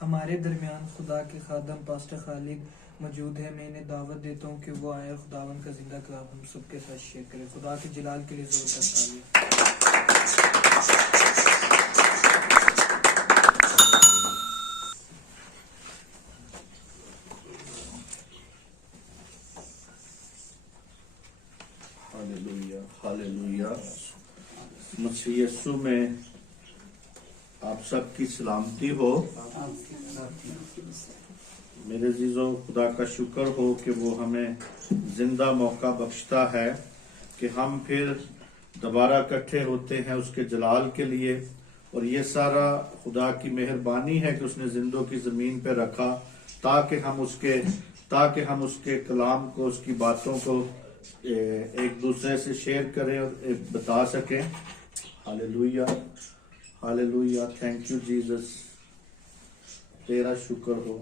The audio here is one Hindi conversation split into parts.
हमारे दरमियान खुदा के खादम पास्टर खालिद मौजूद है। मैं इन्हें दावत देता हूँ कि वो आए और खुदावन का जिंदा कलाम हम सबके साथ शेयर करें। खुदा के जलाल के लिए जोरदार तालियां। Hallelujah hallelujah. मसीह यीशु में आप सबकी सलामती हो। मेरे अजीजों, खुदा का शुक्र हो कि वो हमें जिंदा मौका बख्शता है कि हम फिर दोबारा इकट्ठे होते हैं उसके जलाल के लिए। और ये सारा खुदा की मेहरबानी है कि उसने जिंदों की जमीन पे रखा ताकि हम उसके कलाम को, उसकी बातों को एक दूसरे से शेयर करें और बता सकें। Hallelujah hallelujah. Thank you Jesus, तेरा शुक्र हो।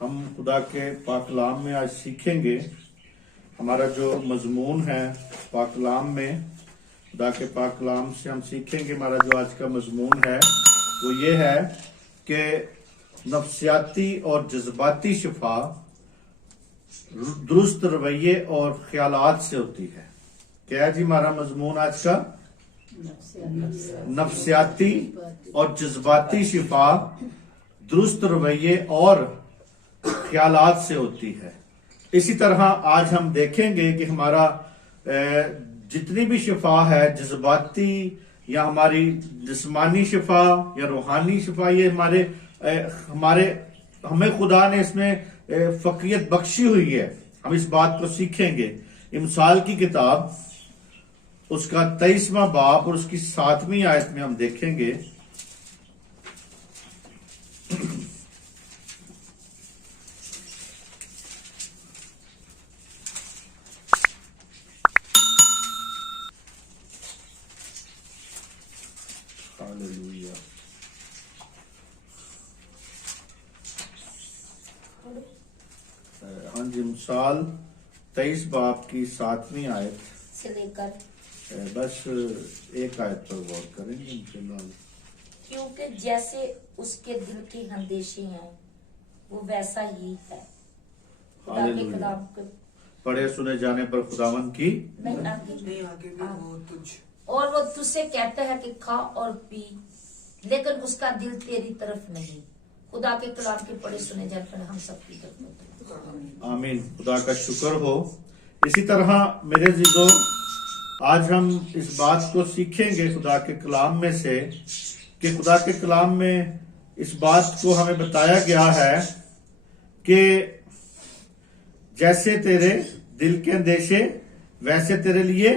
हम खुदा के पाकलाम में आज सीखेंगे। हमारा जो मजमून है पाकलाम में, खुदा के पाकलाम से हम सीखेंगे। हमारा जो आज का मजमून है वो ये है कि नफ्सियाती और जज्बाती शिफा दुरुस्त रवैये और ख्यालात से होती है। क्या जी हमारा मजमून आज का? नफ्सियाती और जज्बाती शिफा दुरुस्त रवैये और ख्यालात से होती है। इसी तरह आज हम देखेंगे कि हमारा जितनी भी शिफा है, जज्बाती या हमारी जिस्मानी शिफा या रूहानी शिफा, ये हमें खुदा ने इसमें फकीयत बख्शी हुई है। हम इस बात को सीखेंगे। इमसाल की किताब उसका 23वां बाब और उसकी 7वीं आयत में हम देखेंगे। हालेलुया। हाँ जी, मिसाल 23 बाब की 7वीं आयत से लेकर बस एक आयत पर गौर करेंगे इंशाअल्लाह। क्योंकि जैसे उसके दिल की अंदेशे हैं वो वैसा ही है। खुदा के हालेलुया। कलाम को पढ़े सुने जाने पर खुदावन की नहीं आगे नहीं आगे भी वो तुझ और वो तुझसे कहता है कि खा और पी, लेकिन उसका दिल तेरी तरफ नहीं। खुदा के कलाम के पढ़े सुने जाने पर हम सब की तरफ होते हैं। आमीन। खुदा का शुक्र हो। इसी तरह मेरे अजीजों, आज हम इस बात को सीखेंगे खुदा के कलाम में से कि खुदा के कलाम में इस बात को हमें बताया गया है कि जैसे तेरे दिल के अंदेशे वैसे तेरे लिए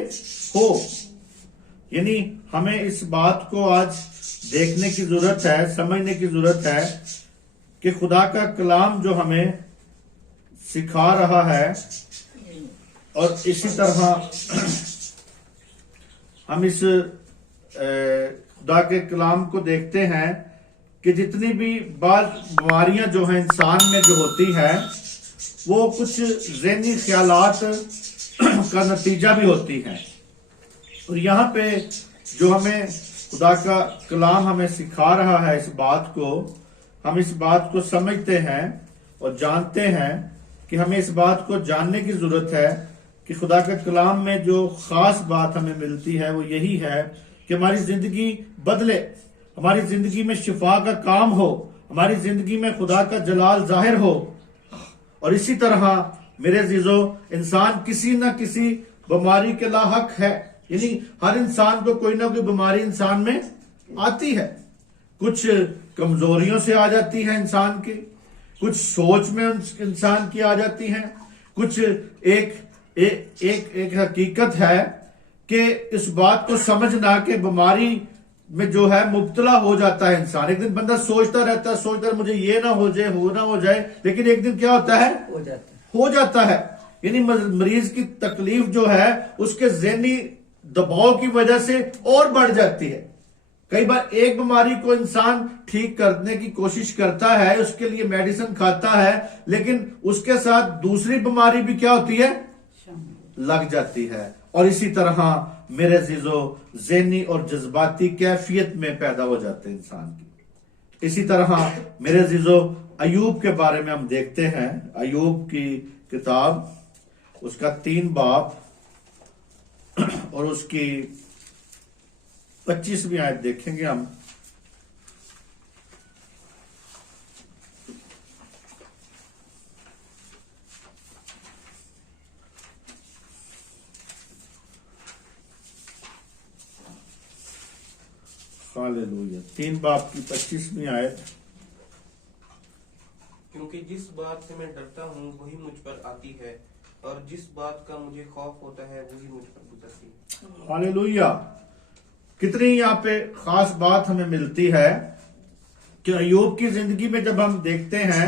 हो। यानी हमें इस बात को आज देखने की जरूरत है, समझने की जरूरत है कि खुदा का कलाम जो हमें सिखा रहा है, और इसी तरह हम इस खुदा के कलाम को देखते हैं कि जितनी भी बीमारियां जो हैं इंसान में जो होती है वो कुछ ज़हनी ख्यालात का नतीजा भी होती है। और यहाँ पे जो हमें खुदा का कलाम हमें सिखा रहा है, इस बात को हम इस बात को समझते हैं और जानते हैं कि हमें इस बात को जानने की जरूरत है कि खुदा के कलाम में जो खास बात हमें मिलती है वो यही है कि हमारी जिंदगी बदले, हमारी जिंदगी में शिफा का काम हो, हमारी जिंदगी में खुदा का जलाल जाहिर हो। और इसी तरह मेरे अजीजों, इंसान किसी न किसी बीमारी के लाहक है। यानी हर इंसान को कोई ना कोई बीमारी इंसान में आती है। कुछ कमजोरियों से आ जाती है इंसान की, कुछ सोच में इंसान की आ जाती है, कुछ एक हकीकत है कि इस बात को समझना कि बीमारी में जो है मुब्तला हो जाता है इंसान। एक दिन बंदा सोचता रहता है मुझे ये ना हो जाए, हो ना हो जाए, लेकिन एक दिन क्या होता है? हो जाता है। यानी मरीज की तकलीफ जो है उसके ज़हनी दबाव की वजह से और बढ़ जाती है। कई बार एक बीमारी को इंसान ठीक करने की कोशिश करता है, उसके लिए मेडिसिन खाता है, लेकिन उसके साथ दूसरी बीमारी भी क्या होती है? लग जाती है। और इसी तरह मेरे अजीजों ज़हनी और जज्बाती कैफियत में पैदा हो जाते हैं इंसान की। इसी तरह मेरे अजीजों अयूब के बारे में हम देखते हैं, अयूब की किताब उसका 3 बाब और उसकी 25वीं आयत देखेंगे हम। हालेलुया। 3 बाब की 25वीं आयत। क्योंकि जिस बात से मैं डरता हूँ वही मुझ पर आती है, और जिस बात का मुझे खौफ होता है वही मुझ पर गुजरती है। हालेलुया। कितनी यहाँ पे खास बात हमें मिलती है कि अयूब की जिंदगी में जब हम देखते हैं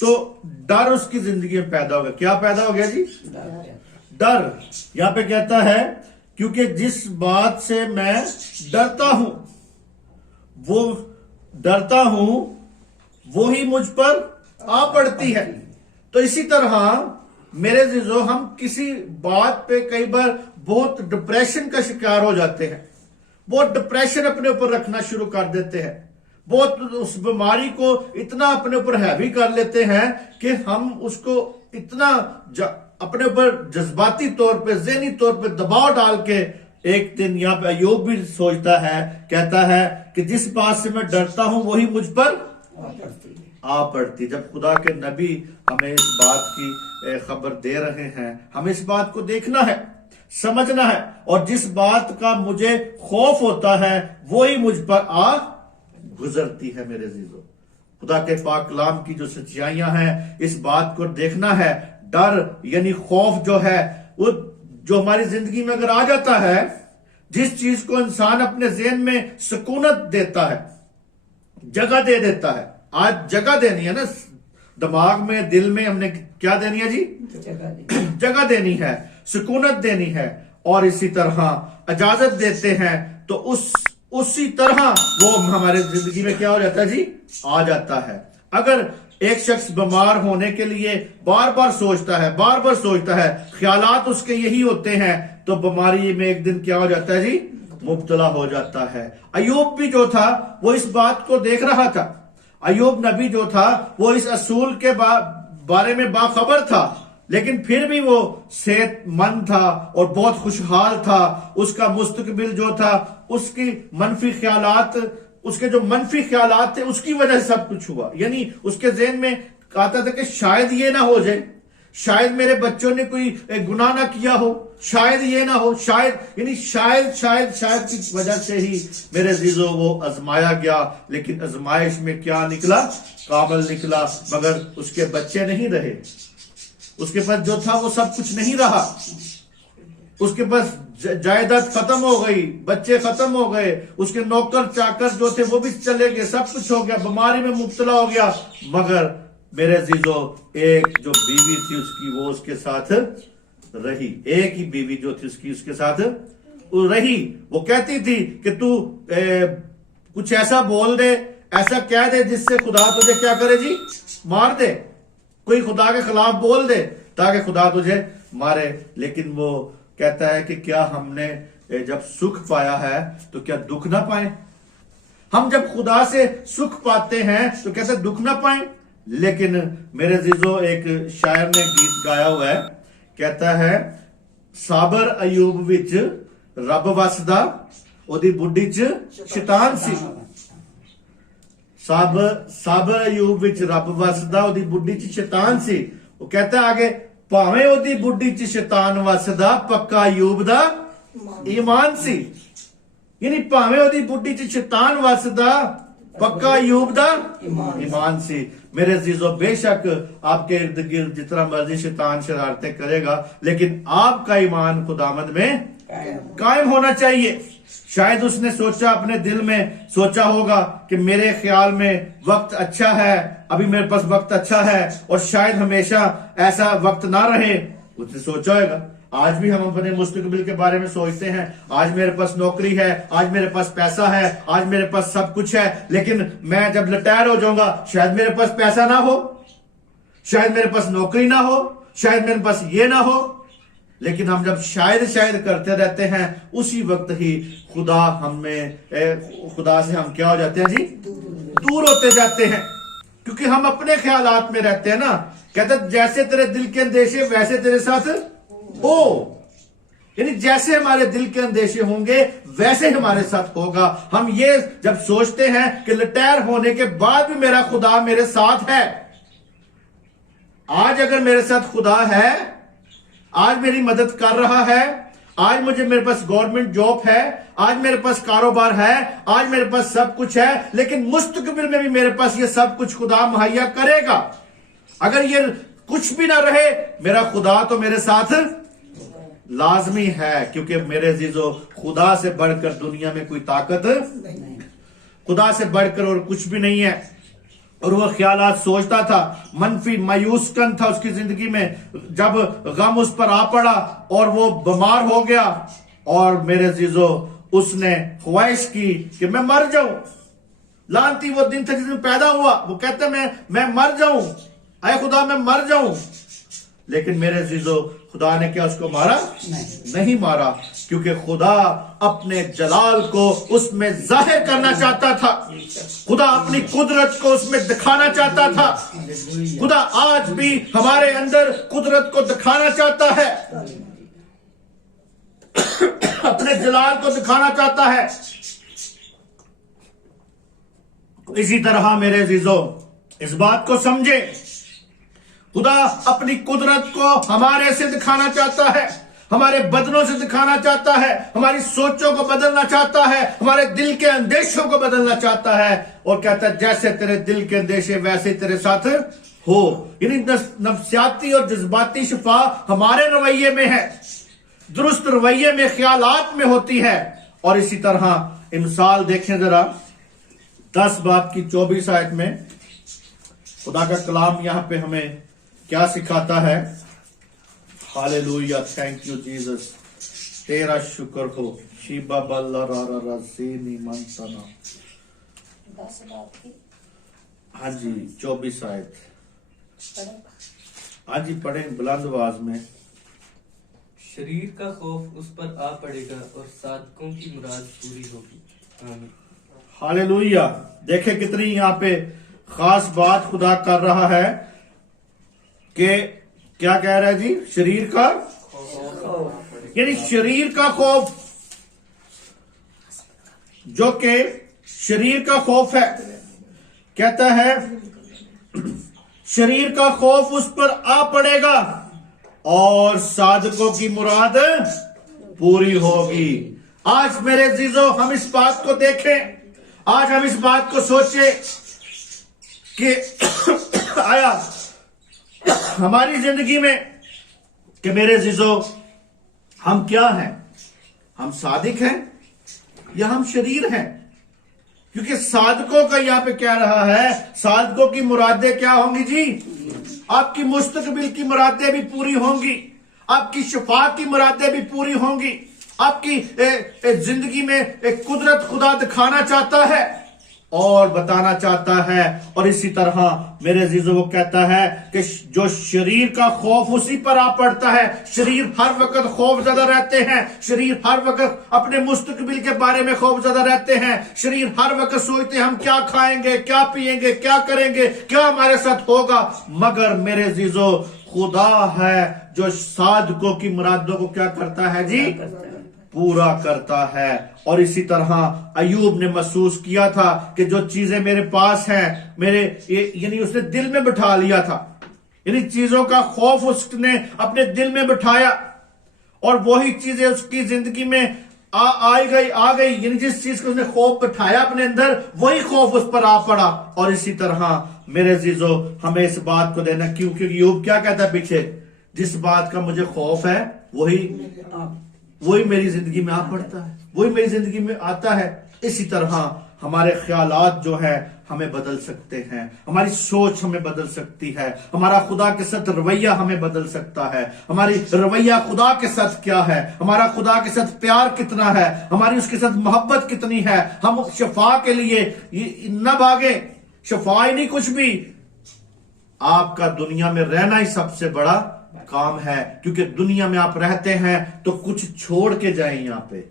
तो डर उसकी जिंदगी में पैदा हो गया। क्या पैदा हो गया जी? डर। यहाँ पे कहता है क्योंकि जिस बात से मैं डरता हूं वो ही मुझ पर आ पड़ती है। तो इसी तरह मेरे अजीजों हम किसी बात पे कई बार बहुत डिप्रेशन का शिकार हो जाते हैं, बहुत डिप्रेशन अपने ऊपर रखना शुरू कर देते हैं, बहुत उस बीमारी को इतना अपने ऊपर हैवी कर लेते हैं कि हम उसको इतना अपने ऊपर जज्बाती तौर पे, ज़हनी तौर पे दबाव डाल के एक दिन यहाँ पे अयूब भी सोचता है, कहता है कि जिस बात से मैं डरता हूं वही मुझ पर आ पड़ती। जब खुदा के नबी हमें इस बात की खबर दे रहे हैं, हमें इस बात को देखना है, समझना है, और जिस बात का मुझे खौफ होता है वही मुझ पर आ गुजरती है। मेरे अजीजों, खुदा के पाक कलाम की जो सच्चाइयां हैं, इस बात को देखना है। डर यानी खौफ जो है, वो जो हमारी जिंदगी में अगर आ जाता है, जिस चीज को इंसान अपने ज़हन में सुकूनत देता है, जगह दे देता है। आज जगह देनी है ना, दिमाग में, दिल में हमने क्या देनी है जी? जगह देनी है, सुकूनत देनी है, और इसी तरह इजाजत देते हैं तो उसी तरह वो हमारे जिंदगी में क्या हो जाता है जी? आ जाता है। अगर एक शख्स बीमार होने के लिए बार बार सोचता है, ख्यालात उसके यही होते हैं, तो बीमारी में एक दिन क्या हो जाता है जी? मुब्तला हो जाता है। अयूब भी जो था वो इस बात को देख रहा था। अयूब नबी जो था वो इस असूल के बारे में बाखबर था, लेकिन फिर भी वो सेहतमंद था और बहुत खुशहाल था। उसका मुस्तकबिल जो था, उसके जो मनफी ख्यालात थे, उसकी वजह से सब कुछ हुआ। यानी उसके ज़हन में आता था कि शायद ये ना हो जाए, शायद मेरे बच्चों ने कोई गुनाह ना किया हो, शायद ये ना हो, शायद की वजह से ही मेरे अजीजों वो आजमाया गया। लेकिन आजमाइश में क्या निकला? काबिल निकला, मगर उसके बच्चे नहीं रहे। उसके पास जो था वो सब कुछ नहीं रहा। उसके पास जायदाद खत्म हो गई, बच्चे खत्म हो गए, उसके नौकर चाकर जो थे वो भी चले गए, सब कुछ हो गया, बीमारी में मुब्तला हो गया। मगर मेरे अजीजों, एक जो बीवी थी उसकी, वो उसके साथ रही। एक ही बीवी जो थी उसके साथ रही। वो कहती थी कि तू कुछ ऐसा बोल दे, ऐसा कह दे जिससे खुदा तुझे क्या करे जी? मार दे। कोई खुदा के खिलाफ बोल दे ताकि खुदा तुझे मारे। लेकिन वो कहता है कि क्या हमने जब सुख पाया है तो क्या दुख ना पाए? हम जब खुदा से सुख पाते हैं तो कैसे दुख ना पाए? लेकिन मेरे अजीजों, एक शायर ने गीत गाया हुआ है, कहता है साबर अयूब विच रब वसदा ओदी बुढ़ी च शैतान सी। साबर अयूब विच रब वसदा ओदी बुढ़ी च शैतान सी। वो कहता है आगे, भावें ओदी बुढ़ी च शैतान वसदा पक्का अयूब दा ईमान सी। यानी भावें ओदी बुढ़ी च शैतान वसदा पक्का अयूब दा ईमान सी। मेरे अजीजों, बेशक आपके इर्द गिर्द जितना मर्जी शैतान शरारतें करेगा, लेकिन आपका ईमान खुदामद में कायम होना चाहिए। शायद उसने सोचा, अपने दिल में सोचा होगा कि मेरे ख्याल में वक्त अच्छा है, अभी मेरे पास वक्त अच्छा है, और शायद हमेशा ऐसा वक्त ना रहे। उसने सोचा होगा। आज भी हम अपने मुस्तकबिल के बारे में सोचते हैं, आज मेरे पास नौकरी है, आज मेरे पास पैसा है, आज मेरे पास सब कुछ है, लेकिन मैं जब रिटायर हो जाऊंगा शायद मेरे पास पैसा ना हो, शायद मेरे पास नौकरी ना हो, शायद मेरे पास ये ना हो। लेकिन हम जब शायद करते रहते हैं, उसी वक्त ही खुदा से हम क्या हो जाते हैं जी, दूर होते जाते हैं, क्योंकि हम अपने ख्यालात में रहते हैं ना। कहते जैसे तेरे दिल के अंदेशे वैसे तेरे साथ हो, यानी जैसे हमारे दिल के अंदेशे होंगे वैसे हमारे साथ होगा। हम ये जब सोचते हैं कि रिटायर होने के बाद भी मेरा खुदा मेरे साथ है, आज अगर मेरे साथ खुदा है, आज मेरी मदद कर रहा है, आज मेरे पास गवर्नमेंट जॉब है, आज मेरे पास कारोबार है, आज मेरे पास सब कुछ है, लेकिन मुस्तकबिल में भी मेरे पास ये सब कुछ खुदा मुहैया करेगा। अगर ये कुछ भी ना रहे, मेरा खुदा तो मेरे साथ लाजमी है, क्योंकि मेरे अजीजों खुदा से बढ़कर दुनिया में कोई ताकत, खुदा से बढ़कर और कुछ भी नहीं है। और वह ख्यालात सोचता था, मनफी मायूसकन था उसकी जिंदगी में, जब गम उस पर आ पड़ा और वो बीमार हो गया, और मेरे अजीजों उसने ख्वाहिश की कि मैं मर जाऊं। लानती वो दिन था जिसमें पैदा हुआ, वो कहते मैं मर जाऊं, अय खुदा मैं मर जाऊं। लेकिन मेरे अजीजों खुदा ने क्या उसको मारा? नहीं मारा, क्योंकि खुदा अपने जलाल को उसमें जाहिर करना चाहता था। खुदा अपनी कुदरत को उसमें दिखाना चाहता था। खुदा आज भी हमारे अंदर कुदरत को दिखाना चाहता है, अपने जलाल को दिखाना चाहता है। इसी तरह मेरे अजीजों इस बात को समझे, खुदा अपनी कुदरत को हमारे से दिखाना चाहता है, हमारे बदनों से दिखाना चाहता है, हमारी सोचों को बदलना चाहता है, हमारे दिल के अंदेशों को बदलना चाहता है। और कहता है जैसे तेरे दिल के अंदेशे वैसे तेरे साथ हो। यानी नफ्सियाती और जज्बाती शिफा हमारे रवैये में है, दुरुस्त रवैये में, ख्यालात में होती है। और इसी तरह मिसाल देखें जरा 10 बाब की 24 आयत में खुदा का कलाम यहां पे हमें क्या सिखाता है। हालेलुया, थैंक यू जीसस, तेरा शुक्र हो। शीबा बल्ला रा रज़ीनी मनसना। 10 बाब की हाँ जी 24 आयत, हाँ जी पढ़ें बुलंद आवाज में। शरीर का खौफ उस पर आ पड़ेगा और साधकों की मुराद पूरी होगी। आमीन। हालेलुया, देखे कितनी यहाँ पे खास बात खुदा कर रहा है कि क्या कह रहा है जी, शरीर का, यानी शरीर का खौफ, जो कि शरीर का खौफ है। कहता है शरीर का खौफ उस पर आ पड़ेगा और साधकों की मुराद पूरी होगी। आज मेरे अजीजों हम इस बात को देखें, आज हम इस बात को सोचें कि आया हमारी जिंदगी में कि मेरे अजीजों हम क्या हैं, हम सादिक हैं या हम शरीर हैं? क्योंकि साधकों का यहां पे क्या रहा है, साधकों की मुरादें क्या होंगी जी, आपकी मुस्तकबिल की मुरादें भी पूरी होंगी, आपकी शफा की मुरादें भी पूरी होंगी, आपकी जिंदगी में एक कुदरत खुदा दिखाना चाहता है और बताना चाहता है। और इसी तरह मेरे अजीजों वो कहता है कि जो शरीर का खौफ उसी पर आ पड़ता है। शरीर हर वक्त खौफ ज्यादा रहते हैं, शरीर हर वक्त अपने मुस्तकबिल के बारे में खौफ ज्यादा रहते हैं, शरीर हर वक्त सोचते हैं हम क्या खाएंगे, क्या पिएंगे, क्या करेंगे, क्या हमारे साथ होगा। मगर मेरे अजीजों खुदा है जो साधकों की मुरादों को क्या करता है जी, पूरा करता है। और इसी तरह अयूब ने महसूस किया था कि जो चीजें मेरे पास हैं, मेरे यानी उसने दिल में बिठा लिया था, यानी चीजों का खौफ उसने अपने दिल में बिठाया और वही चीजें उसकी जिंदगी में आ गई, यानी जिस चीज को उसने खौफ बिठाया अपने अंदर, वही खौफ उस पर आ पड़ा। और इसी तरह मेरे अजीजों हमें इस बात को देना, क्योंकि अयूब क्या कहता है पीछे, जिस बात का मुझे खौफ है वही मेरी जिंदगी में आ पड़ता है, वही मेरी जिंदगी में आता है। इसी तरह हमारे ख्यालात जो है हमें बदल सकते हैं, हमारी सोच हमें बदल सकती है, हमारा खुदा के साथ रवैया हमें बदल सकता है। हमारी रवैया खुदा के साथ क्या है, हमारा खुदा के साथ प्यार कितना है, हमारी उसके साथ मोहब्बत कितनी है। हम शफा के लिए न भागे, शफा ही नहीं कुछ भी, आपका दुनिया में रहना ही सबसे बड़ा काम है, क्योंकि दुनिया में आप रहते हैं तो कुछ छोड़ के जाएं, यहाँ पे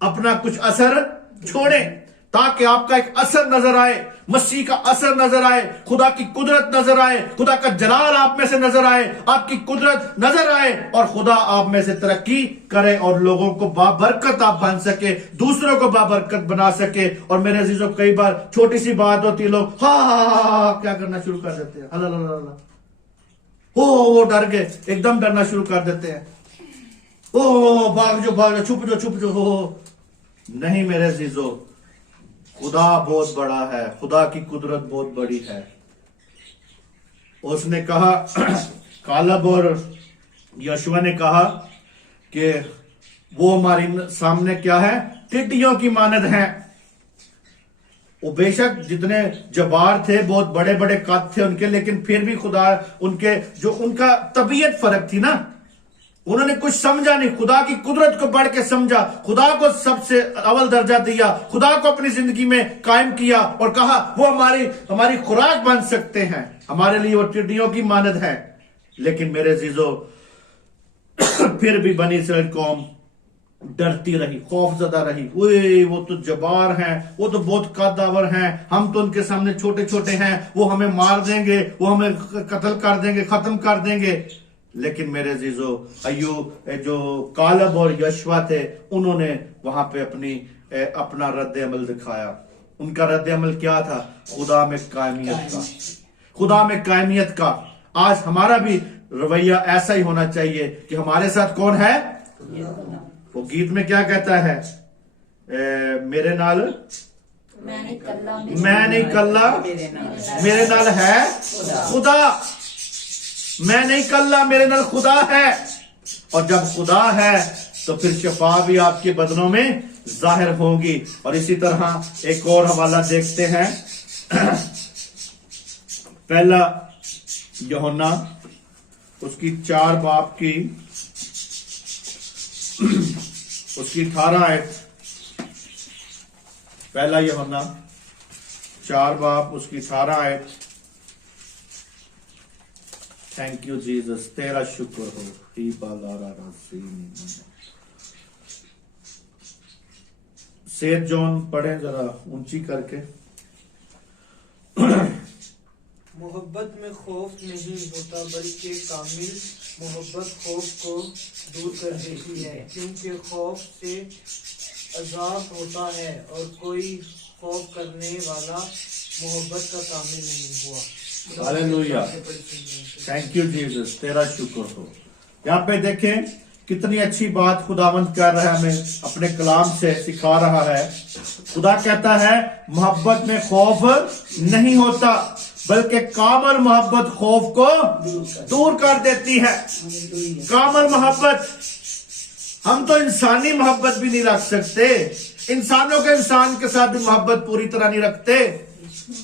अपना कुछ असर छोड़ें, ताकि आपका एक असर नजर आए, मसीह का असर नजर आए, खुदा की कुदरत नजर आए, खुदा का जलाल आप में से नजर आए, आपकी कुदरत नजर आए, और खुदा आप में से तरक्की करे और लोगों को बाबरकत आप बन सके, दूसरों को बाबरकत बना सके। और मेरे अजीजों, कई बार छोटी सी बात होती है, लोग हा क्या करना शुरू कर देते हैं, अल्लाह वो डर गए, एकदम डरना शुरू कर देते हैं, ओ भाग जो, छुप जो हो। नहीं मेरे अजीजों, खुदा बहुत बड़ा है, खुदा की कुदरत बहुत बड़ी है। उसने कहा, कालब और यशुआ ने कहा कि वो हमारी सामने क्या है, टिड्डियों की मानद है। वो बेशक जितने जबार थे, बहुत बड़े बड़े कद थे उनके, लेकिन फिर भी खुदा उनके जो उनका तबीयत फर्क थी ना, उन्होंने कुछ समझा नहीं, खुदा की कुदरत को बढ़ के समझा, खुदा को सबसे अव्वल दर्जा दिया, खुदा को अपनी जिंदगी में कायम किया और कहा वो हमारी खुराक बन सकते हैं, हमारे लिए वो टिड्डियों की मानद है। लेकिन मेरे अजीजों, फिर भी बनी इस्राएल कौम डरती रही, खौफजदा रही। वो तो जबार हैं, वो तो बहुत कद्दावर हैं, हम तो उनके सामने छोटे छोटे हैं, वो हमें मार देंगे, वो हमें कत्ल कर देंगे, खत्म कर देंगे। लेकिन मेरे अजीजों, जो कालब और यशवा थे, उन्होंने वहां पे अपना रद्द अमल दिखाया। उनका रद्द अमल क्या था? खुदा में कायमियत का, खुदा में कायमियत का। आज हमारा भी रवैया ऐसा ही होना चाहिए कि हमारे साथ कौन है। वो गीत में क्या कहता है, मेरे नाल मैं नहीं कल्ला, मेरे नाल है खुदा, मैं नहीं कल्ला, मेरे नाल खुदा है। और जब खुदा है तो फिर शफा भी आपके बदनों में जाहिर होगी। और इसी तरह एक और हवाला देखते हैं, पहला यूहन्ना उसकी 4 बाब की उसकी 18 आयत। पहला यूहन्ना 4 बाब उसकी 18 आयत। थैंक यू जीसस, तेरा शुक्र हो। सेठ जॉन पढ़े जरा ऊंची करके। मोहब्बत में खौफ नहीं होता, बल्कि कामिल मोहब्बत खौफ को दूर कर देती है, क्योंकि खौफ से अजाब होता है और कोई खौफ करने वाला मोहब्बत का कामिल नहीं हुआ। हालेलुया, थैंक यू जीसस, तेरा शुक्र हो। यहाँ पे देखें कितनी अच्छी बात खुदावंद कर रहा है, हमें अपने कलाम से सिखा रहा है। खुदा कहता है मोहब्बत में खौफ नहीं होता, बल्कि कामल मोहब्बत खौफ को दूर कर देती है। कामल मोहब्बत, हम तो इंसानी मोहब्बत भी नहीं रख सकते, इंसानों के इंसान के साथ भी मोहब्बत पूरी तरह नहीं रखते।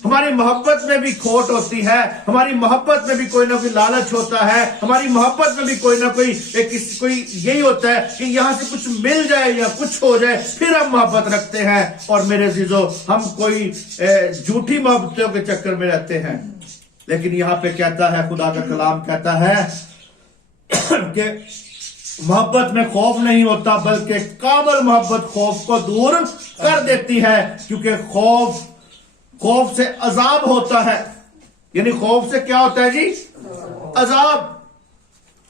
हमारी मोहब्बत में भी खोट होती है, हमारी मोहब्बत में भी कोई ना कोई लालच होता है, हमारी मोहब्बत में भी कोई ना कोई कोई यही होता है कि यहां से कुछ मिल जाए या कुछ हो जाए, फिर हम मोहब्बत रखते हैं। और मेरे अजीजों, हम कोई झूठी मोहब्बतों के चक्कर में रहते हैं। लेकिन यहां पे कहता है, खुदा का कलाम कहता है कि मोहब्बत में खौफ नहीं होता, बल्कि कामल मोहब्बत खौफ को दूर कर देती है, क्योंकि खौफ से अजाब होता है। यानी खौफ से क्या होता है जी? अजाब।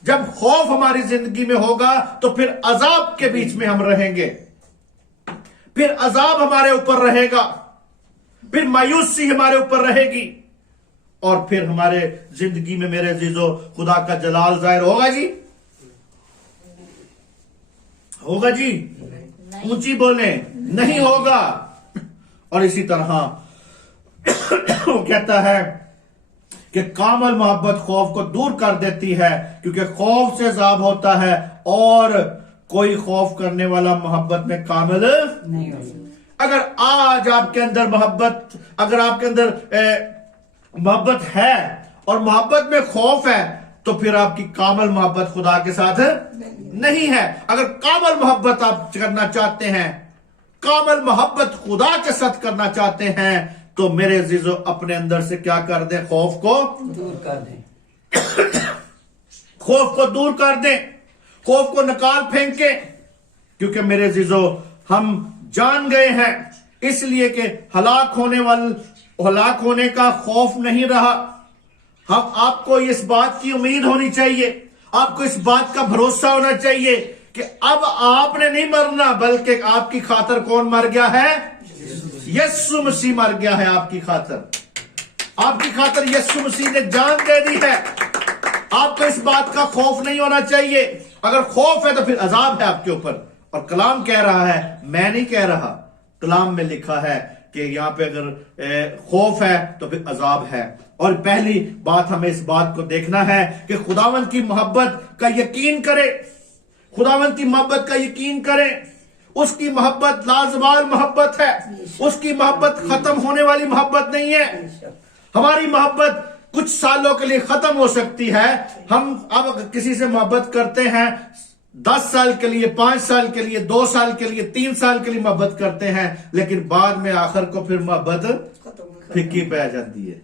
जब खौफ हमारी जिंदगी में होगा तो फिर अजाब के बीच में हम रहेंगे, फिर अजाब हमारे ऊपर रहेगा, फिर मायूसी हमारे ऊपर रहेगी, और फिर हमारे जिंदगी में मेरे अजीजों खुदा का जलाल जाहिर होगा जी, होगा जी? ऊंची बोले, नहीं होगा। और इसी तरह वो कहता है कि कामल मोहब्बत खौफ को दूर कर देती है, क्योंकि खौफ से अजाब होता है, और कोई खौफ करने वाला मोहब्बत में कामिल नहीं हो सकता। अगर आज आपके अंदर मोहब्बत, अगर आपके अंदर मोहब्बत है और मोहब्बत में खौफ है, तो फिर आपकी कामल मोहब्बत खुदा के साथ नहीं है। अगर कामल मोहब्बत आप करना चाहते हैं, कामल मोहब्बत खुदा के साथ करना चाहते हैं, तो मेरे अजीजों अपने अंदर से क्या कर दें? खौफ को दूर कर दें। खौफ को दूर कर दें, खौफ को निकाल फेंके, क्योंकि मेरे अजीजों हम जान गए हैं इसलिए कि हलाक होने का खौफ नहीं रहा। हम आपको इस बात की उम्मीद होनी चाहिए, आपको इस बात का भरोसा होना चाहिए कि अब आपने नहीं मरना, बल्कि आपकी खातर कौन मर गया है? यीशु मसीह मर गया है आपकी खातर। आपकी खातर यीशु मसीह ने जान दे दी है। आपको इस बात का खौफ नहीं होना चाहिए। अगर खौफ है तो फिर अजाब है आपके ऊपर। और कलाम कह रहा है, मैं नहीं कह रहा, कलाम में लिखा है कि यहां पे अगर खौफ है तो फिर अजाब है। और पहली बात हमें इस बात को देखना है कि खुदावंद की मोहब्बत का यकीन करें, खुदावंद की मोहब्बत का यकीन करें। उसकी मोहब्बत लाजवाल मोहब्बत है, उसकी मोहब्बत खत्म होने वाली मोहब्बत नहीं है। हमारी मोहब्बत कुछ सालों के लिए खत्म हो सकती है। हम अब किसी से मोहब्बत करते हैं 10 साल के लिए, 5 साल के लिए, 2 साल के लिए, 3 साल के लिए मोहब्बत करते हैं, लेकिन बाद में आखिर को फिर मोहब्बत फिक्की पै जाती है,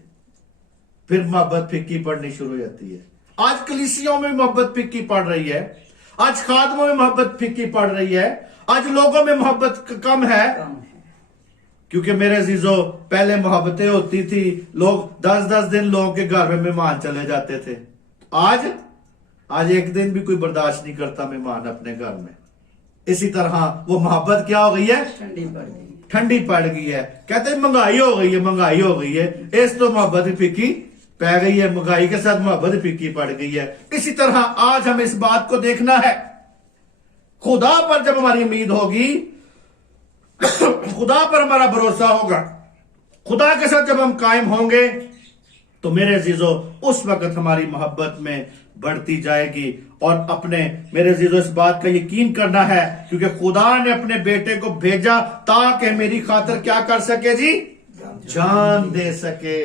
फिर मोहब्बत फिक्की पड़नी शुरू हो जाती है। आज कलीसियों में मोहब्बत फिक्की पड़ रही है, आज खादमों में मोहब्बत फिक्की पड़ रही है, आज लोगों में मोहब्बत कम है। क्योंकि मेरे अजीजों पहले मोहब्बतें होती थी, लोग 10-10 दिन लोगों के घर में मेहमान चले जाते थे। आज एक दिन भी कोई बर्दाश्त नहीं करता मेहमान अपने घर में। इसी तरह वो मोहब्बत क्या हो गई है? ठंडी पड़ गई है। कहते हैं महंगाई हो गई है, महंगाई हो गई है, इस तो मोहब्बत ही फीकी पै गई है, महंगाई के साथ मोहब्बत फीकी पड़ गई है। इसी तरह आज हमें इस बात को देखना है, खुदा पर जब हमारी उम्मीद होगी, खुदा पर हमारा भरोसा होगा, खुदा के साथ जब हम कायम होंगे, तो मेरे अजीजों उस वक्त हमारी मोहब्बत में बढ़ती जाएगी। और अपने मेरे अजीजों इस बात का यकीन करना है, क्योंकि खुदा ने अपने बेटे को भेजा ताकि मेरी खातिर क्या कर सके जी? जान दे सके।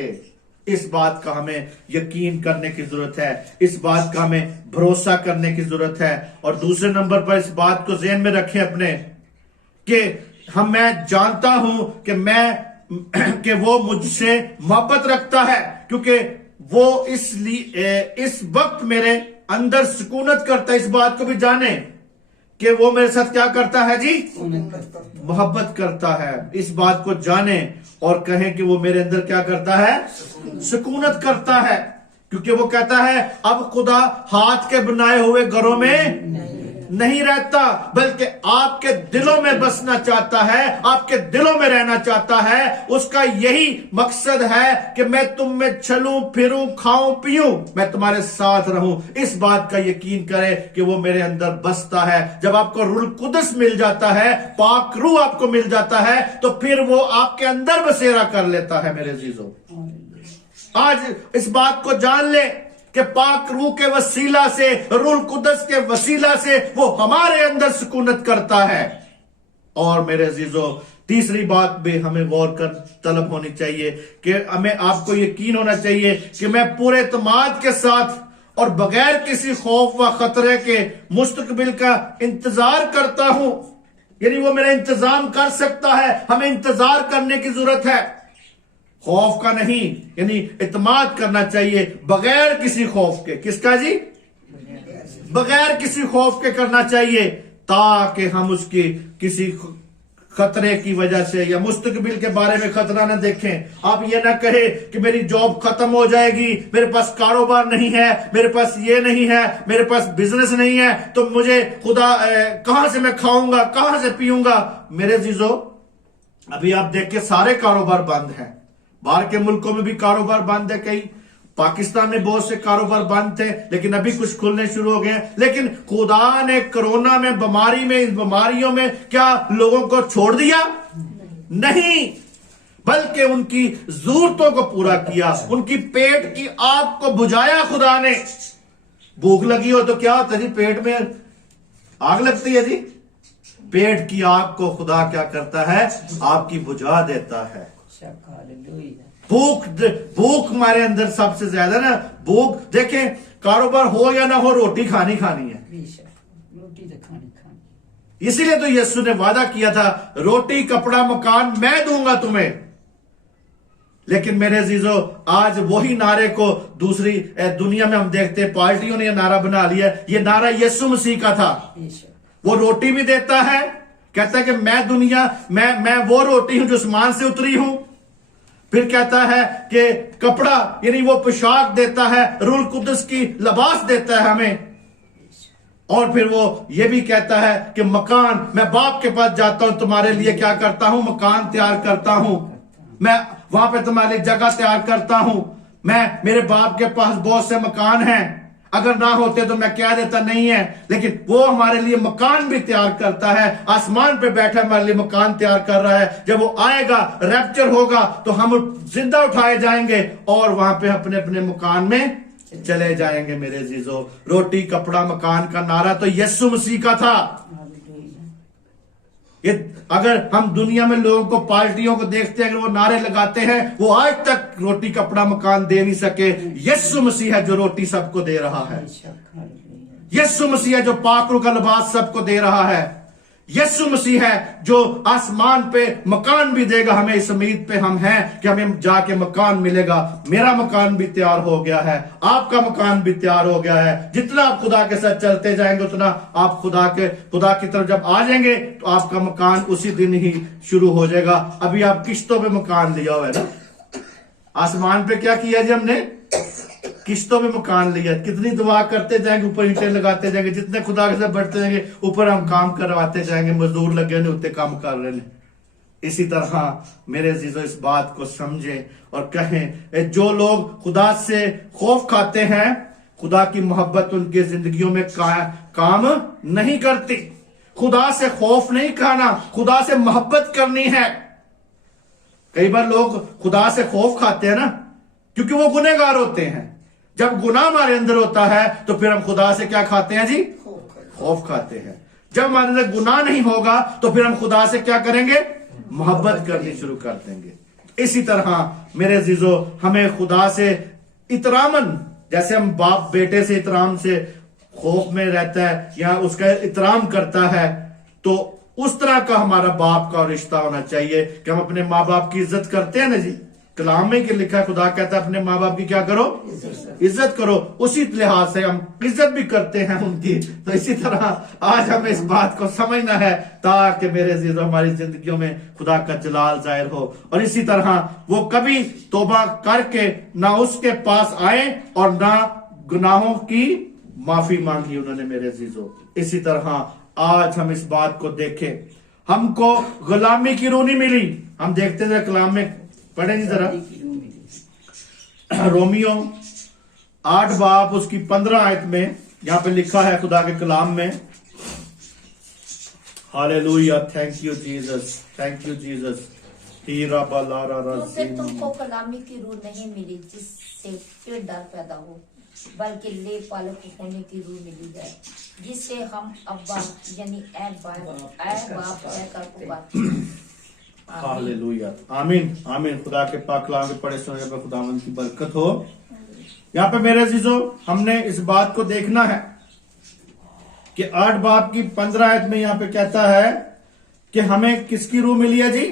इस बात का हमें यकीन करने की जरूरत है, इस बात का हमें भरोसा करने की जरूरत है। और दूसरे नंबर पर इस बात को ज़हन में रखें अपने कि मैं जानता हूं कि वो मुझसे मोहब्बत रखता है, क्योंकि वो इसलिए इस वक्त मेरे अंदर सुकूनत करता है। इस बात को भी जाने कि वो मेरे साथ क्या करता है जी? मोहब्बत करता है। इस बात को जाने और कहें कि वो मेरे अंदर क्या करता है? सुकूनत करता है। क्योंकि वो कहता है अब खुदा हाथ के बनाए हुए घरों में नहीं रहता, बल्कि आपके दिलों में बसना चाहता है, आपके दिलों में रहना चाहता है। उसका यही मकसद है कि मैं तुम में चलूं फिरूं खाऊं पीऊं, मैं तुम्हारे साथ रहूं। इस बात का यकीन करें कि वो मेरे अंदर बसता है। जब आपको रूह कुदस मिल जाता है, पाक रूह आपको मिल जाता है, तो फिर वो आपके अंदर बसेरा कर लेता है। मेरे अजीजों आज इस बात को जान ले कि पाक रूह के वसीला से, रूह कुदस के वसीला से वो हमारे अंदर सुकूनत करता है। और मेरे अजीजों तीसरी बात भी हमें गौर कर तलब होनी चाहिए कि हमें आपको यकीन होना चाहिए कि मैं पूरे इत्मीनान के साथ और बगैर किसी खौफ व खतरे के मुस्तकबिल का इंतजार करता हूं। यानी वो मेरा इंतजाम कर सकता है, हमें इंतजार करने की जरूरत है, खौफ का नहीं। यानी इत्मीनान करना चाहिए बगैर किसी खौफ के। किसका जी? बगैर किसी खौफ के करना चाहिए, ताकि हम उसकी किसी खतरे की वजह से या मुस्तकबिल के बारे में खतरा न देखें। आप ये ना कहे कि मेरी जॉब खत्म हो जाएगी, मेरे पास कारोबार नहीं है, मेरे पास ये नहीं है, मेरे पास बिजनेस नहीं है, तो मुझे खुदा कहां से मैं खाऊंगा, कहां से पीऊंगा। मेरे जीजो अभी आप देख के सारे कारोबार बंद हैं। बाहर के मुल्कों में भी कारोबार बंद है, कई पाकिस्तान में बहुत से कारोबार बंद थे, लेकिन अभी कुछ खुलने शुरू हो गए हैं। लेकिन खुदा ने कोरोना में, बीमारी में, इस बीमारियों में क्या लोगों को छोड़ दिया? नहीं, बल्कि उनकी जरूरतों को पूरा किया, उनकी पेट की आग को बुझाया खुदा ने। भूख लगी हो तो क्या होता है जी? पेट में आग लगती है जी। पेट की आग को खुदा क्या करता है? आपकी बुझा देता है। भूख हमारे अंदर सबसे ज्यादा ना, भूख देखें, कारोबार हो या ना हो, रोटी खानी है। इसीलिए तो यीशु ने वादा किया था, रोटी कपड़ा मकान मैं दूंगा तुम्हें। लेकिन मेरे अजीजों, आज वही नारे को दूसरी दुनिया में हम देखते हैं, पार्टियों ने यह नारा बना लिया। ये नारा यीशु मसीह का था। वो रोटी भी देता है, कहता है कि मैं वो रोटी हूं जो आसमान से उतरी हूं। फिर कहता है कि कपड़ा यानी वो पोशाक देता है, रूह कुदस की लिबास देता है हमें। और फिर वो ये भी कहता है कि मकान, मैं बाप के पास जाता हूं, तुम्हारे लिए क्या करता हूं, मकान तैयार करता हूं, मैं वहां पे तुम्हारे लिए जगह तैयार करता हूं। मेरे बाप के पास बहुत से मकान हैं, अगर ना होते तो मैं कह देता नहीं है, लेकिन वो हमारे लिए मकान भी तैयार करता है। आसमान पे बैठा हमारे लिए मकान तैयार कर रहा है। जब वो आएगा, रैप्चर होगा, तो हम जिंदा उठाए जाएंगे और वहां पे अपने अपने मकान में चले जाएंगे। मेरे अजीजों, रोटी, कपड़ा, मकान का नारा तो यीशु मसीह का था। ये अगर हम दुनिया में लोगों को, पार्टियों को देखते हैं, अगर वो नारे लगाते हैं, वो आज तक रोटी, कपड़ा, मकान दे नहीं सके। यीशु मसीह है जो रोटी सबको दे रहा है। यीशु मसीह है जो पाक रूह का लिबास सबको दे रहा है। यीशु मसीह है जो आसमान पे मकान भी देगा हमें। इस उम्मीद पे हम हैं कि हमें जाके मकान मिलेगा। मेरा मकान भी तैयार हो गया है, आपका मकान भी तैयार हो गया है। जितना आप खुदा के साथ चलते जाएंगे, उतना आप खुदा की तरफ जब आ जाएंगे, तो आपका मकान उसी दिन ही शुरू हो जाएगा। अभी आप किश्तों पे मकान लिया हुआ है ना, आसमान पे क्या किया जी हमने, किश्तों में मकान लिया। कितनी दुआ करते जाएंगे, ऊपर ईंटें लगाते जाएंगे, जितने खुदा के साथ बढ़ते जाएंगे, ऊपर हम काम करवाते जाएंगे। मजदूर लगे ने, उतने काम कर रहे हैं। इसी तरह मेरे अजीजों, इस बात को समझें और कहें, जो लोग खुदा से खौफ खाते हैं, खुदा की मोहब्बत उनकी जिंदगियों में काम नहीं करती। खुदा से खौफ नहीं खाना, खुदा से मोहब्बत करनी है। कई बार लोग खुदा से खौफ खाते हैं ना, क्योंकि वो गुनहगार होते हैं। जब गुनाह हमारे अंदर होता है, तो फिर हम खुदा से क्या खाते हैं जी, खौफ खाते हैं। जब हमारे अंदर गुनाह नहीं होगा, तो फिर हम खुदा से क्या करेंगे, मोहब्बत करनी शुरू कर देंगे। इसी तरह मेरे अजीजों, हमें खुदा से इतरामन, जैसे हम बाप बेटे से इतराम से खौफ में रहता है या उसका इतराम करता है, तो उस तरह का हमारा बाप का रिश्ता होना चाहिए कि हम अपने माँ बाप की इज्जत करते हैं ना जी। कलाम में कि लिखा है, खुदा कहता है अपने माँ बाप की क्या करो, इज्जत करो। उसी लिहाज से हम इज्जत भी करते हैं उनकी। तो इसी तरह आज हमें इस बात को समझना है, ताकि मेरे अजीजों हमारी जिंदगियों में खुदा का जलाल जाहिर हो। और इसी तरह वो कभी तौबा करके ना उसके पास आए और ना गुनाहों की माफी मांगी उन्होंने। मेरे अजीजों, इसी तरह आज हम इस बात को देखें, हमको गुलामी की रूह नहीं मिली। हम देखते हैं कलाम में, पढ़े नहीं जरा, रोमियो 8 बाब उसकी 15 आयत में यहां पे लिखा है खुदा के कलाम में, hallelujah, thank you Jesus, thank you Jesus. क्योंकि तुमको कलामी की रूह नहीं मिली जिससे फिर डर पैदा हो, बल्कि ले पालक होने की रूह मिली है, जिससे हम अब्बा यानी ऐ बाप कहकर पुकारते हैं। हालेलुया, आमीन, आमीन। खुदा के पाक कलाम के पढ़े सुनने पर खुदावंद की बरकत हो। यहाँ पे मेरे अजीजों, हमने इस बात को देखना है कि 8 बाब की 15 आयत में यहाँ पे कहता है कि हमें किसकी रूह मिली है जी,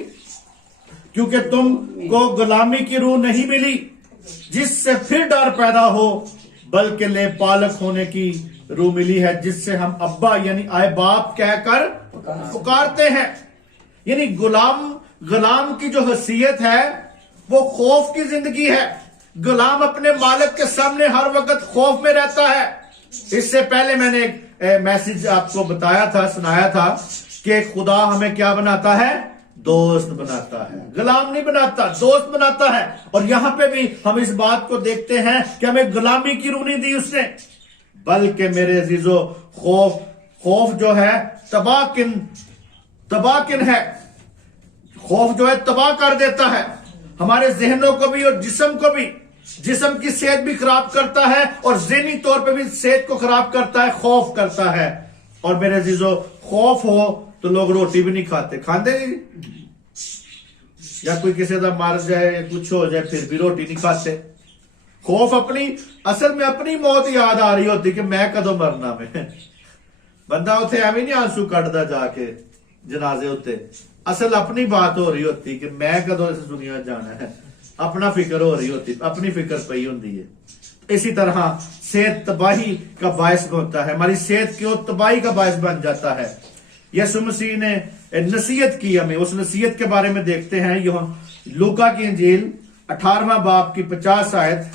क्योंकि तुमको गुलामी की रूह नहीं मिली जिससे फिर डर पैदा हो, बल्कि ले पालक होने की रूह मिली है, जिससे हम अब्बा यानी आए बाप कहकर पुकारते हैं। यानी गुलाम की जो हैसियत है वो खौफ की जिंदगी है। गुलाम अपने मालिक के सामने हर वक्त खौफ में रहता है। इससे पहले मैंने एक मैसेज आपको बताया था, सुनाया था कि खुदा हमें क्या बनाता है, दोस्त बनाता है, गुलाम नहीं बनाता, दोस्त बनाता है। और यहां पे भी हम इस बात को देखते हैं कि हमें गुलामी की रूह नहीं दी उसने, बल्कि मेरे अजीजों खौफ जो है तबाहकिन है। खौफ जो है तबाह कर देता है हमारे जहनों को भी और जिस्म को भी। जिस्म की सेहत भी खराब करता है और ज़हनी तौर पे भी सेहत को खराब करता है, खौफ करता है। और मेरे अजीजों, खौफ हो तो लोग रोटी भी नहीं खाते या कोई किसी का मर जाए या कुछ हो जाए फिर भी रोटी नहीं खाते। खौफ असल में अपनी मौत याद आ रही होती कि मैं कदों मरना में। बंदा उथे एवं नहीं आंसू कटदा जाके जनाजे उत्ते, असल अपनी बात हो रही होती कि मैं कदों इस दुनिया जाना है। अपना फिक्र हो रही होती, अपनी फिक्र पई होती है। इसी तरह सेहत तबाही का बायस होता है, हमारी सेहत क्यों तबाही का बायस बन जाता है। यीशु मसीह ने नसीहत की हमें, उस नसीहत के बारे में देखते हैं। यह लूका की इंजील 18वां बाब की 50 आयत,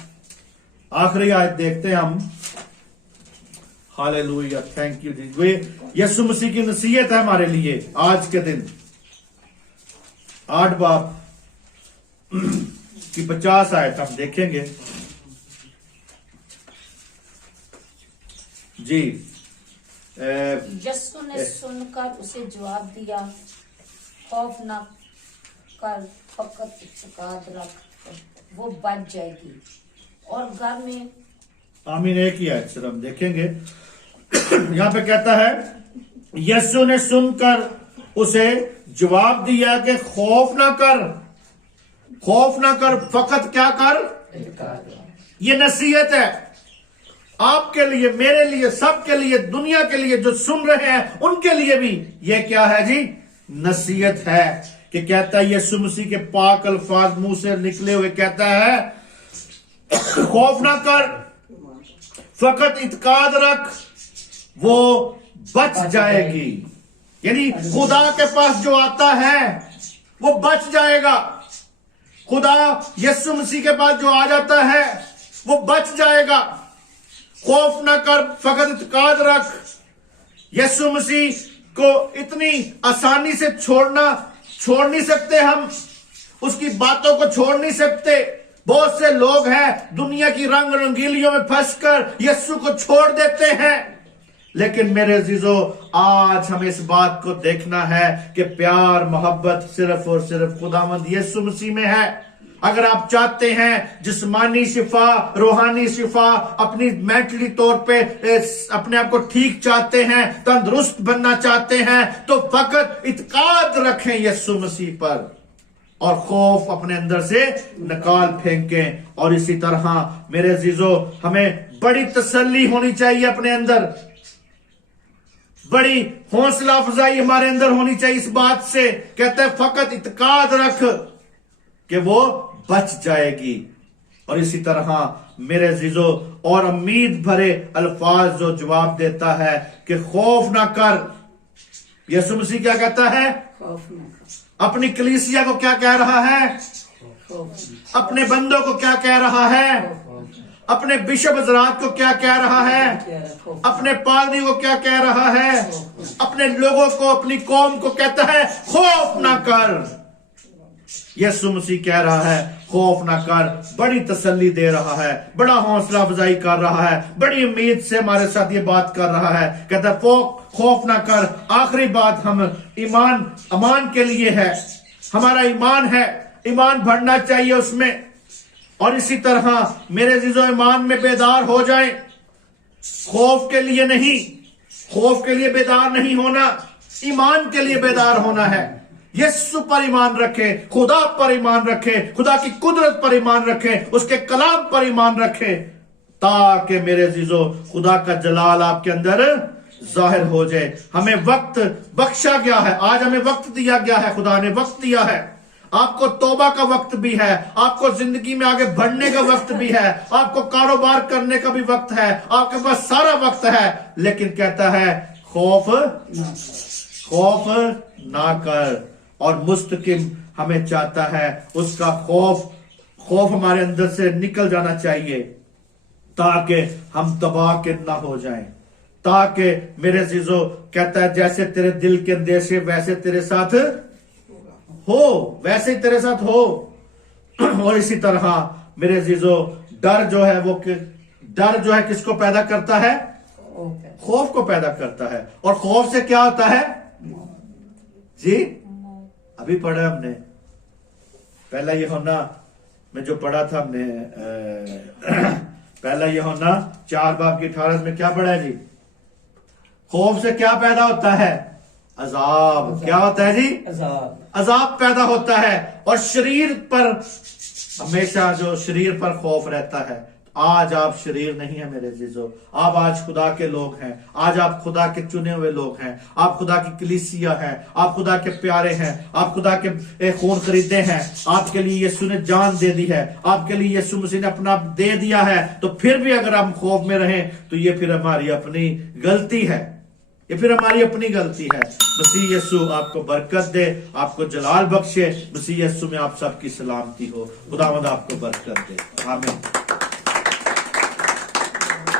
आखिरी आयत देखते हैं हम। हालेलुया, थैंक यू जी। वे यीशु मसीह की नसीहत है हमारे लिए आज के दिन। 8 बाब की 50 आयत हम देखेंगे जी। यीशु ने सुनकर उसे जवाब दिया, खौफ न कर, फकत इत्तेकाद रख, वो बच जाएगी। और घर में आमीन। एक ही आयत सर हम देखेंगे। यहां पे कहता है यीशु ने सुनकर उसे जवाब दिया कि खौफ ना कर, खौफ ना कर, फकत क्या कर। ये नसीहत है आपके लिए, मेरे लिए, सबके लिए, दुनिया के लिए, जो सुन रहे हैं उनके लिए भी ये क्या है जी, नसीहत है। कि कहता है यीशु मसीह के पाक अल्फाज मुंह से निकले हुए, कहता है खौफ ना कर, फकत इत्काद रख, वो बच जाएगी। यानी खुदा के पास जो आता है वो बच जाएगा। खुदा यीशु मसीह के पास जो आ जाता है वो बच जाएगा। खौफ ना कर, फकत इत्काद रख। यीशु मसीह को इतनी आसानी से छोड़ नहीं सकते हम, उसकी बातों को छोड़ नहीं सकते। बहुत से लोग हैं दुनिया की रंग रंगीलियों में फंसकर यीशु को छोड़ देते हैं। लेकिन मेरे अजीजों, आज हमें इस बात को देखना है कि प्यार मोहब्बत सिर्फ और सिर्फ खुदावंद यीशु मसीह में है। अगर आप चाहते हैं जिस्मानी शिफा, रूहानी शिफा, अपनी मेंटली तौर पे अपने आप को ठीक चाहते हैं, तंदुरुस्त बनना चाहते हैं, तो फकत इत्काद रखें यीशु मसीह पर और खौफ अपने अंदर से निकाल फेंकें। और इसी तरह मेरे अजीजों, हमें बड़ी तसल्ली होनी चाहिए अपने अंदर, बड़ी हौसला अफजाई हमारे अंदर होनी चाहिए इस बात से। कहते हैं फकत इत्काद रख कि वो बच जाएगी। और इसी तरह मेरे अजीजों, और उम्मीद भरे अल्फाज जो जवाब देता है कि खौफ ना कर। यीशु मसीह क्या कहता है, अपनी कलीसिया को क्या कह रहा है, अपने बंदों को क्या कह रहा है, अपने बिशप हजरात को क्या कह रहा है, अपने पादरी को क्या कह रहा है, अपने लोगों को, अपनी कौम को कहता है खौफ ना कर। यीशु मसीह कह रहा है खौफ ना कर, बड़ी तसल्ली दे रहा है, बड़ा हौसला अफजाई कर रहा है, बड़ी उम्मीद से हमारे साथ ये बात कर रहा है। कहता है खौफ ना कर। आखिरी बात हम अमान के लिए है, हमारा ईमान है, ईमान बढ़ना चाहिए उसमें। और इसी तरह मेरे अजीजों, ईमान में बेदार हो जाएं, खौफ के लिए नहीं, खौफ के लिए बेदार नहीं होना, ईमान के लिए बेदार होना है। यीशु पर ईमान रखे, खुदा पर ईमान रखे, खुदा की कुदरत पर ईमान रखे, उसके कलाम पर ईमान रखे, ताकि मेरे अजीजों खुदा का जलाल आपके अंदर जाहिर हो जाए। हमें वक्त बख्शा गया है, आज हमें वक्त दिया गया है, खुदा ने वक्त दिया है। आपको तौबा का वक्त भी है, आपको जिंदगी में आगे बढ़ने का वक्त भी है, आपको कारोबार करने का भी वक्त है, आपके पास सारा वक्त है। लेकिन कहता है खौफ ना कर। और मुस्तकिम हमें चाहता है उसका खौफ हमारे अंदर से निकल जाना चाहिए, ताकि हम तबाह के ना हो जाएं। ताकि मेरे अजीजों, कहता है जैसे तेरे दिल के अंदेशे वैसे तेरे साथ हो, वैसे ही तेरे साथ हो। और इसी तरह मेरे अजीजों, डर जो है किसको पैदा करता है, खौफ को पैदा करता है। और खौफ से क्या होता है जी, अभी पढ़ा हमने पहला यूहन्ना में जो पढ़ा था हमने, पहला यूहन्ना 4 बाब की 18 में क्या पढ़ा है जी, खौफ से क्या पैदा होता है, अजाब। क्या होता है जी, अजाब पैदा होता है। और शरीर पर हमेशा जो शरीर पर खौफ रहता है, आज आप शरीर नहीं है मेरे अजीजों, आप आज खुदा के लोग हैं, आज आप खुदा के चुने हुए लोग हैं, आप खुदा की कलीसिया हैं, आप खुदा के प्यारे हैं, आप खुदा के खून खरीदे हैं, आपके लिए यीशु ने जान दे दी है, आपके लिए यीशु मसीह ने अपना दे दिया है। तो फिर भी अगर हम खौफ में रहें तो ये फिर हमारी अपनी गलती है, ये फिर हमारी अपनी गलती है। मसीह यीशु आपको बरकत दे, आपको जलाल बख्शे। मसीह यीशु में आप सबकी सलामती हो। खुदावंद आपको बरकत दे। आमीन।